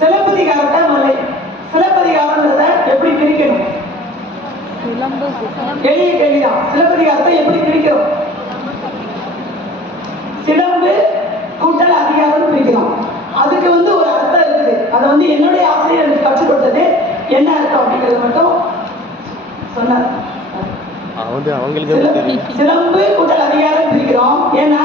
சிலப்பதிகாரத்தை சிலப்பதிகாரங்கிறத எப்படி பிரிக்கணும்? எளிய கேள்விதான். சிலப்பதிகாரத்தை எப்படி பிரிக்கிறோம்? சிலம்பு கூட்டல் அதிகாரம் பிரிக்கிறோம். அதுக்கு ஒரு அர்த்தம் இருக்குது. அதை என்னுடைய ஆசிரியர் எனக்கு கற்றுக் கொடுத்தது. என்ன அர்த்தம் அப்படிங்கிறது மட்டும் சொன்னார். சிலம்பு கூட்டல் அதிகாரம் பிரிக்கிறோம். ஏன்னா